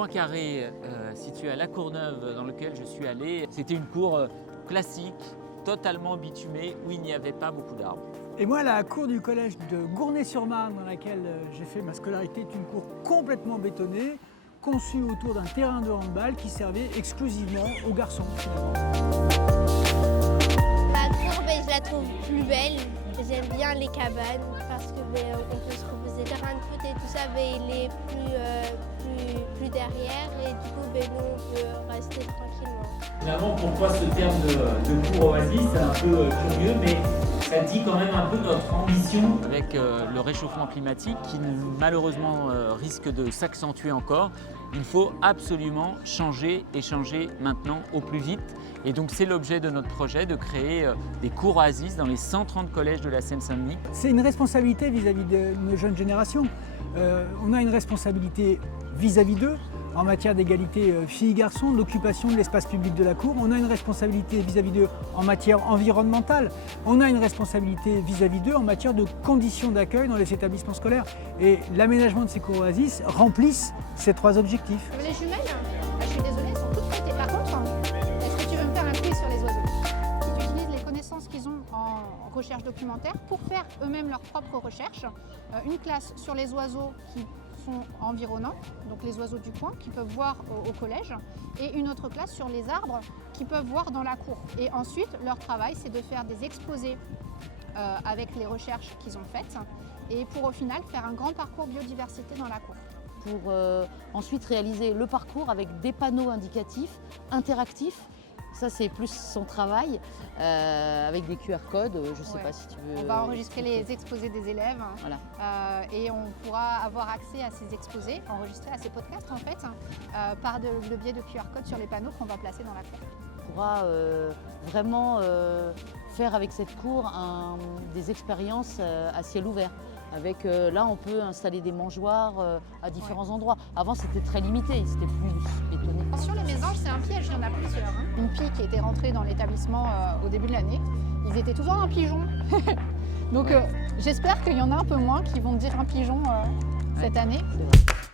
Point Carré, situé à La Courneuve, dans lequel je suis allé, c'était une cour classique, totalement bitumée, où il n'y avait pas beaucoup d'arbres. Et moi, la cour du collège de Gournay-sur-Marne, dans laquelle j'ai fait ma scolarité, est une cour complètement bétonnée, conçue autour d'un terrain de handball qui servait exclusivement aux garçons, finalement. Ma cour, je la trouve plus belle. J'aime bien les cabanes parce que on peut se reposer. Le terrain de foot et tout ça, il est plus derrière et du coup, nous, on peut rester tranquillement. Finalement, pourquoi ce terme de cour oasis? C'est un peu curieux, mais ça dit quand même un peu notre ambition. Avec le réchauffement climatique qui malheureusement risque de s'accentuer encore, il faut absolument changer et changer maintenant au plus vite. Et donc c'est l'objet de notre projet de créer des cours oasis dans les 130 collèges de la Seine-Saint-Denis. C'est une responsabilité vis-à-vis de nos jeunes générations. On a une responsabilité vis-à-vis d'eux en matière d'égalité filles-garçons, d'occupation de l'espace public de la cour. On a une responsabilité vis-à-vis d'eux en matière environnementale. On a une responsabilité vis-à-vis d'eux en matière de conditions d'accueil dans les établissements scolaires. Et l'aménagement de ces cours oasis remplissent ces trois objectifs. Les jumelles, je suis désolée, elles sont toutes prêtées. Par contre, est-ce que tu veux me faire un quiz sur les oiseaux? Ils utilisent les connaissances qu'ils ont en recherche documentaire pour faire eux-mêmes leurs propres recherches. Une classe sur les oiseaux qui sont environnants, donc les oiseaux du coin qui peuvent voir au collège, et une autre classe sur les arbres qui peuvent voir dans la cour. Et ensuite, leur travail, c'est de faire des exposés avec les recherches qu'ils ont faites et pour au final faire un grand parcours biodiversité dans la cour. Pour ensuite réaliser le parcours avec des panneaux indicatifs, interactifs. Ça, c'est plus son travail, avec des QR codes, je ne sais pas si tu veux... On va enregistrer les exposés des élèves, voilà. Et on pourra avoir accès à ces exposés, enregistrer à ces podcasts en fait, par le biais de QR codes sur les panneaux qu'on va placer dans la cour. On pourra vraiment faire avec cette cour des expériences à ciel ouvert. Avec, là, on peut installer des mangeoires à différents endroits. Avant, c'était très limité, c'était plus bétonné. Sur les mésanges, c'est un piège, il y en a plusieurs. Une pie qui était rentrée dans l'établissement au début de l'année, ils étaient toujours un pigeon. Donc, j'espère qu'il y en a un peu moins qui vont dire un pigeon cette année. C'est vrai.